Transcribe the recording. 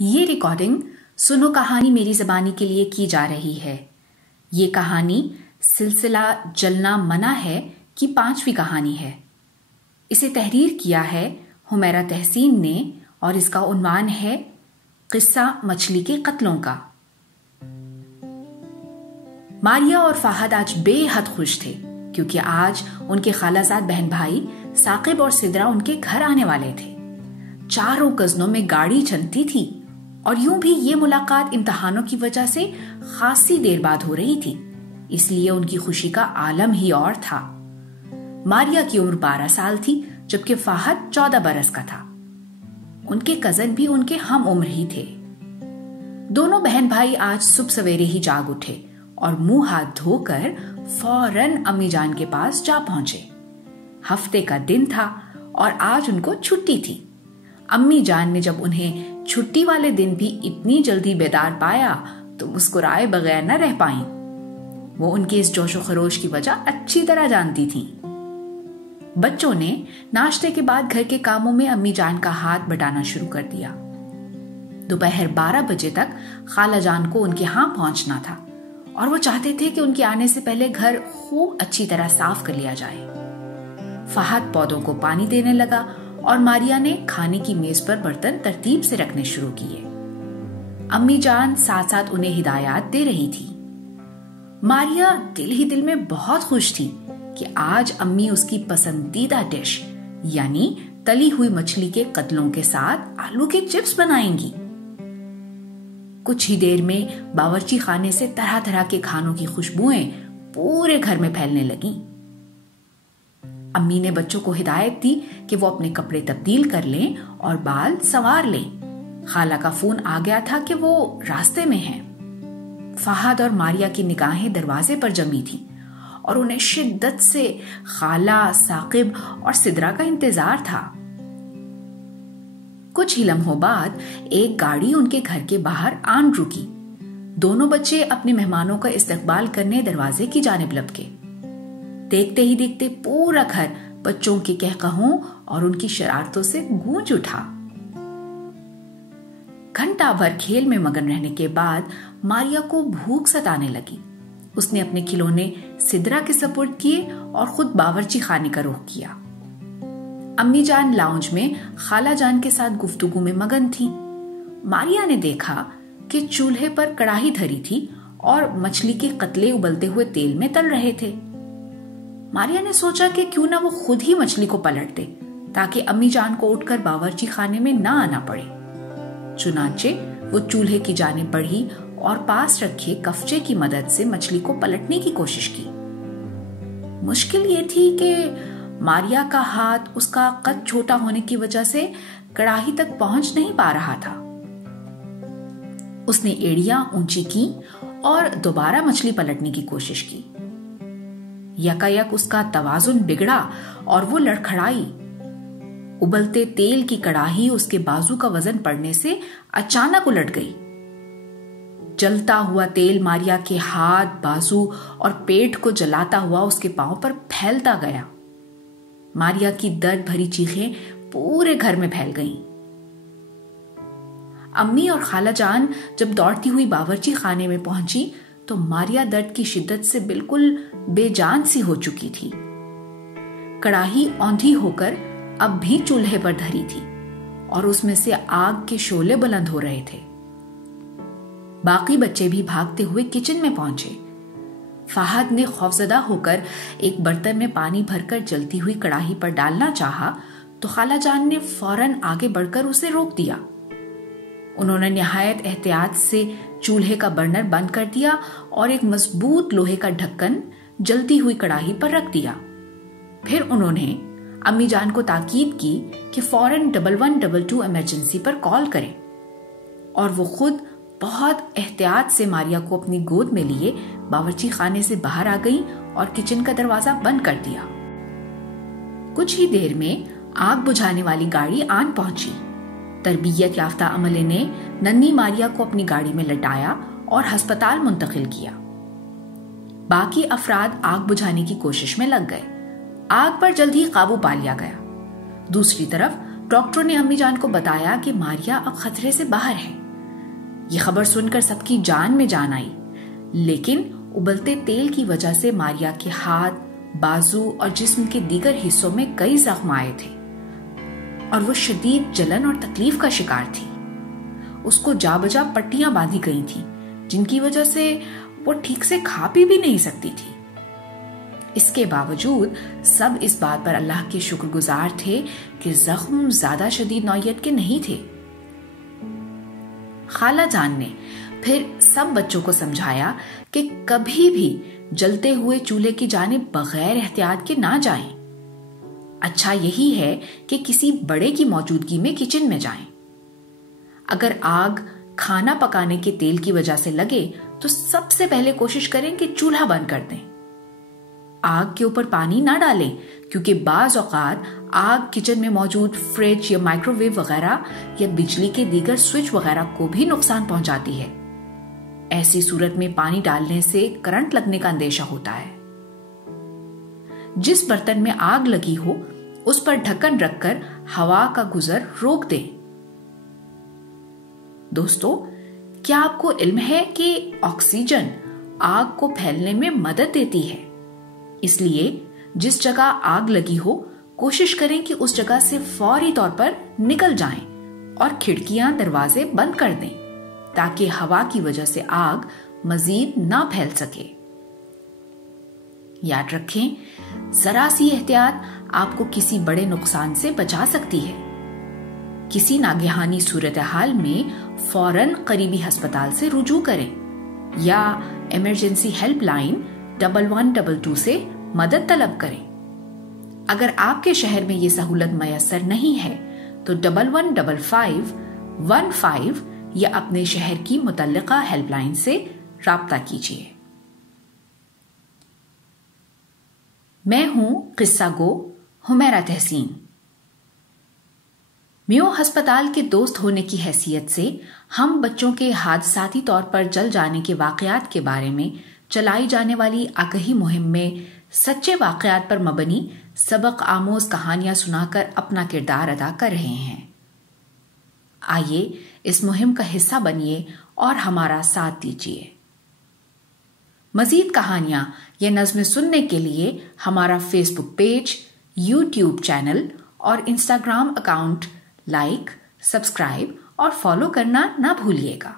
ये रिकॉर्डिंग सुनो कहानी मेरी ज़बानी के लिए की जा रही है। ये कहानी सिलसिला जलना मना है की 5वीं कहानी है। इसे तहरीर किया है हुमैरा तहसीन ने और इसका उन्वान है किस्सा मछली के कत्लों का। मारिया और फहद आज बेहद खुश थे क्योंकि आज उनके खालाजाद बहन भाई साकिब और सिद्रा उनके घर आने वाले थे। चारों कज़नों में गाड़ी चलती थी और यूं भी ये मुलाकात इम्तिहानों की वजह से खासी देर बाद हो रही थी, इसलिए उनकी खुशी का आलम ही और था। मारिया की उम्र 12 साल थी जबकि फहद 14 बरस का था। उनके कजन भी उनके हम उम्र ही थे। दोनों बहन भाई आज सुबह सवेरे ही जाग उठे और मुंह हाथ धोकर फौरन अम्मी जान के पास जा पहुंचे। हफ्ते का दिन था और आज उनको छुट्टी थी। अम्मी जान ने जब उन्हें छुट्टी वाले दिन भी इतनी जल्दी बेदार पाया तो मुस्कुराए बगैर न रह पाईं। वो उनके इस जोशो खरोश की वजह अच्छी तरह जानती थीं। बच्चों ने नाश्ते के बाद घर के कामों में अम्मी जान का हाथ बटाना शुरू कर दिया। दोपहर 12 बजे तक खाला जान को उनके यहाँ पहुंचना था और वो चाहते थे कि उनके आने से पहले घर खूब अच्छी तरह साफ कर लिया जाए। फहद पौधों को पानी देने लगा और मारिया ने खाने की मेज पर बर्तन तरतीब से रखने शुरू किए। अम्मी जान साथ साथ उन्हें हिदायत दे रही थी। मारिया दिल ही दिल में बहुत खुश थी कि आज अम्मी उसकी पसंदीदा डिश यानी तली हुई मछली के कत्लों के साथ आलू के चिप्स बनाएंगी। कुछ ही देर में बावर्ची खाने से तरह तरह के खानों की खुशबुएं पूरे घर में फैलने लगीं। अम्मी ने बच्चों को हिदायत दी कि वो अपने कपड़े तब्दील कर लें और बाल संवार लें। खाला का फोन आ गया था कि वो रास्ते में हैं। फहद और मारिया की निगाहें दरवाजे पर जमी थी और उन्हें शिद्दत से खाला, साकिब और सिद्रा का इंतजार था। कुछ ही लम्हों बाद एक गाड़ी उनके घर के बाहर आन रुकी। दोनों बच्चे अपने मेहमानों का इस्तकबाल करने दरवाजे की जानिब लपके। देखते ही देखते पूरा घर बच्चों की कहकहों और उनकी शरारतों से गूंज उठा। घंटा भर खेल में मगन रहने के बाद मारिया को भूख सताने लगी। उसने अपने खिलौने सिद्रा के सपुर्द किए और खुद बावर्ची खाने का रुख किया। अम्मी जान लाउंज में खाला जान के साथ गुफ्तगू में मगन थी। मारिया ने देखा कि चूल्हे पर कढ़ाई धरी थी और मछली के कतले उबलते हुए तेल में तल रहे थे। मारिया ने सोचा कि क्यों ना वो खुद ही मछली को पलट दे ताकि अम्मी जान को उठकर बावर्ची खाने में ना आना पड़े। चुनाचे वो चूल्हे की जानिब बढ़ी और पास रखे कफचे की मदद से मछली को पलटने की कोशिश की। मुश्किल ये थी कि मारिया का हाथ उसका कद छोटा होने की वजह से कढ़ाई तक पहुंच नहीं पा रहा था। उसने एड़ियां ऊंची की और दोबारा मछली पलटने की कोशिश की। यकायक उसका तवाजुन बिगड़ा और वो लड़खड़ाई। उबलते तेल की कड़ाही उसके बाजू का वजन पड़ने से अचानक उलट गई। जलता हुआ तेल मारिया के हाथ, बाजू और पेट को जलाता हुआ उसके पांव पर फैलता गया। मारिया की दर्द भरी चीखें पूरे घर में फैल गईं। अम्मी और खाला जान जब दौड़ती हुई बावर्ची खाने में पहुंची तो मारिया दर्द की शिद्दत से बिल्कुल बेजान सी हो चुकी थी। कड़ाही औंधी होकर अब भी चूल्हे पर धरी थी और उसमें से आग के शोले बुलंद हो रहे थे। बाकी बच्चे भी भागते हुए किचन में पहुंचे। फहद ने खौफजदा होकर एक बर्तन में पानी भरकर जलती हुई कड़ाही पर डालना चाहा तो खाला जान ने फौरन आगे बढ़कर उसे रोक दिया। उन्होंने निहायत एहतियात से चूल्हे का बर्नर बंद कर दिया और एक मजबूत लोहे का ढक्कन जलती हुई कड़ाही पर रख दिया। फिर उन्होंने अम्मी जान को ताकीद की कि फौरन 1122 इमरजेंसी पर कॉल करें और वो खुद बहुत एहतियात से मारिया को अपनी गोद में लिए बावर्ची खाने से बाहर आ गई और किचन का दरवाजा बंद कर दिया। कुछ ही देर में आग बुझाने वाली गाड़ी आन पहुंची। तरबियत याफ्ता अमले ने नन्ही मारिया को अपनी गाड़ी में लटाया और अस्पताल मुंतकिल किया। बाकी अफराद आग बुझाने की कोशिश में लग गए। आग पर जल्द ही काबू पा लिया गया। दूसरी तरफ डॉक्टरों ने अम्मी जान को बताया कि मारिया अब खतरे से बाहर है ये खबर सुनकर सबकी जान में जान आई, लेकिन उबलते तेल की वजह से मारिया के हाथ, बाजू और जिस्म के दीगर हिस्सों में कई जख्म आए थे और वो शदीद जलन और तकलीफ का शिकार थी। उसको जा बजा पट्टियां बांधी गई थी, जिनकी वजह से वो ठीक से खा पी भी नहीं सकती थी। इसके बावजूद सब इस बात पर अल्लाह के शुक्रगुजार थे कि जख्म ज्यादा शदीद नौयत के नहीं थे। खाला जान ने फिर सब बच्चों को समझाया कि कभी भी जलते हुए चूल्हे की जानिब बगैर एहतियात के ना जाएं। अच्छा यही है कि किसी बड़े की मौजूदगी में किचन में जाएं। अगर आग खाना पकाने के तेल की वजह से लगे तो सबसे पहले कोशिश करें कि चूल्हा बंद कर दें। आग के ऊपर पानी ना डालें, क्योंकि बाज औकात आग किचन में मौजूद फ्रिज या माइक्रोवेव वगैरह या बिजली के दीगर स्विच वगैरह को भी नुकसान पहुंचाती है। ऐसी सूरत में पानी डालने से करंट लगने का अंदेशा होता है। जिस बर्तन में आग लगी हो उस पर ढक्कन रखकर हवा का गुजर रोक दें। दोस्तों, क्या आपको इल्म है कि ऑक्सीजन आग को फैलने में मदद देती है? इसलिए जिस जगह आग लगी हो कोशिश करें कि उस जगह से फौरी तौर पर निकल जाएं और खिड़कियां दरवाजे बंद कर दें, ताकि हवा की वजह से आग मजीद ना फैल सके। याद रखें, जरा सी एहतियात आपको किसी बड़े नुकसान से बचा सकती है। किसी नागहानी सूरत हाल में फौरन करीबी अस्पताल से रुजू करें या इमरजेंसी हेल्पलाइन 1122 से मदद तलब करें। अगर आपके शहर में ये सहूलत मयसर नहीं है तो 115515 या अपने शहर की मुतल्लिका हेल्पलाइन से राब्ता कीजिए। मैं हूं किस्सा गो हुमैरा तहसीन। मेयो अस्पताल के दोस्त होने की हैसियत से हम बच्चों के हादसाती तौर पर जल जाने के वाकयात के बारे में चलाई जाने वाली आगाही मुहिम में सच्चे वाकयात पर मबनी सबक आमोज कहानियां सुनाकर अपना किरदार अदा कर रहे हैं। आइए इस मुहिम का हिस्सा बनिए और हमारा साथ दीजिए। मजीद कहानियां या नज़्में सुनने के लिए हमारा फेसबुक पेज, यूट्यूब चैनल और इंस्टाग्राम अकाउंट लाइक, सब्सक्राइब और फॉलो करना ना भूलिएगा।